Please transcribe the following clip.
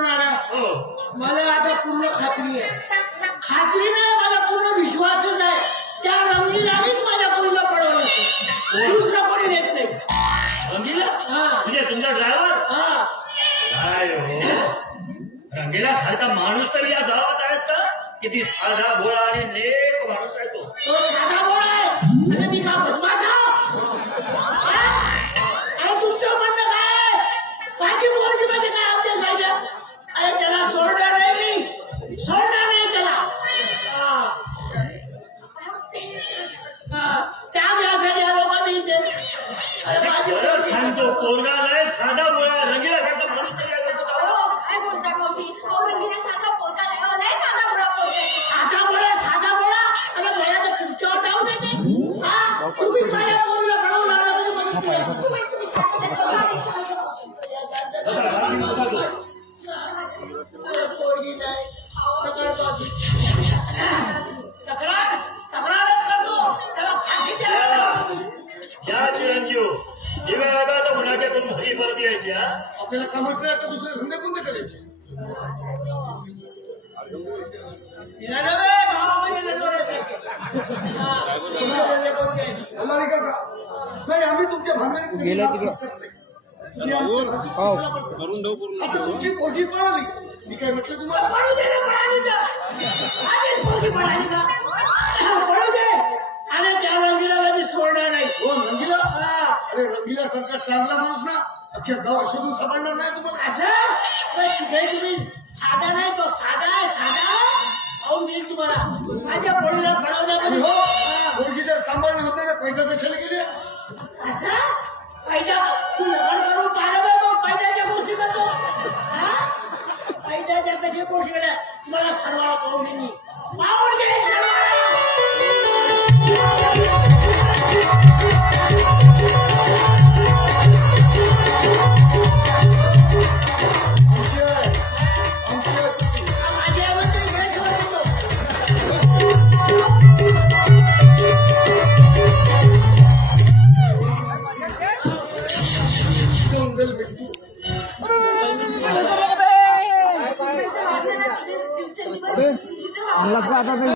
मला आता पूर्ण खात्री आहे, खात्री नाही, मला पूर्ण विश्वासच आहे. त्या रंगीलानेच माझ्या पोरीला पडवलं, दुसरा कोणी नेत नाही. रंगीला म्हणजे तुमचा ड्रायव्हर? काय हो, रंगीला सारखा माणूस तरी या गावात आहेत का? किती साधा भोळा आणि नेक माणूस आहे तो. तो साधा भोळा आहे आणि मी का बदमाश आहे? अरे तुमचं म्हणणं काय? माझी पोरगी म्हणजे काय आमच्या साईडला? अरे त्याला सोडणार नाही, मी सोडणार नाही त्याला. त्या वेळासाठी आलो का मी इथे? खरं सांगतो, पोरगा नाही साधा भोळा, रंगीला सारखा माणूस तरी आहे का तो? काय बोलता भाऊजी? रंगीला साधा पोरगा नाही, लय साधा भोळा पोरगा आहे. साधा बोला, साधा बोला. अरे मला तर तुमच्यावर जाऊ देते. तुम्ही माझ्या पोरीला पळवून आणलं तरी म्हणत नाही. तुम्ही शांत पोरगी नाही, तक्रारच करतो, त्याला फाशी द्या. या चिरंजीव, दिव्या लागा तर मुलाच्या तून घरी परत यायची. आपल्याला कामात नाही, आता दुसरे धंदे कोणते करायचे? नाही, आम्ही तुमच्या भांडणात आता तुमची पोरगी पळाली, मी काय म्हटलं तुम्हाला? पळू दे ना, पळाली ना. आधीच पोरगी पळाली ना. पळू दे. अरे त्या रंगीला मी सोडणार नाही. हो रंगीला? अरे रंगीला सारखा चांगला माणूस ना अख्ख्या गावात शोधून सापडणार नाही तुम्हाला. असं तुम्ही साधा नाही, तो साधा आहे, साधा. अहो मी तुम्हाला माझ्या पोरीला पळवण्यामध्ये हो पोरगीला सांभाळणे होते ना, पैदा कशाला गेले? असं पैदा तू लग्न करून पाहिलं बघ, तो पैदाच्या गोष्टी करतो. पैदाच्या कशा गोष्टी केल्या तुम्हाला सर्वाला करून देईन मी. पाहून घे सर्वाला. दिवसेंदिवस